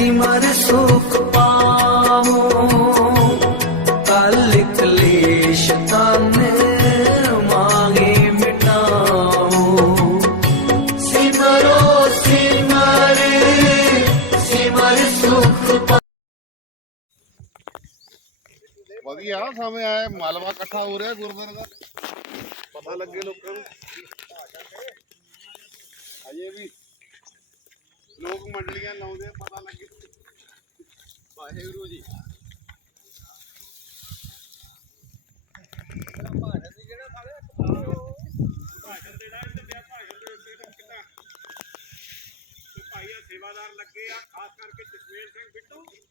सिमर सुख पाओ कल क्लेश तन मांगे मिटाओ सिमरो सिमर सिमर सुख पाया समय आए मालवा कठा हो रहा है गुरुद्वारा का। पता लग गए लोगों को। आइए भी। ਲੋਕ ਮੰਡਲੀਆਂ ਲਾਉਂਦੇ ਪਤਾ ਲੱਗੇ। ਵਾਹਿਗੁਰੂ ਜੀ। ਸੇਵਾਦਾਰ ਲੱਗੇ ਆ, ਖਾਸ ਕਰਕੇ ਜਸਵੀਰ ਸਿੰਘ ਬਿੱਟੂ।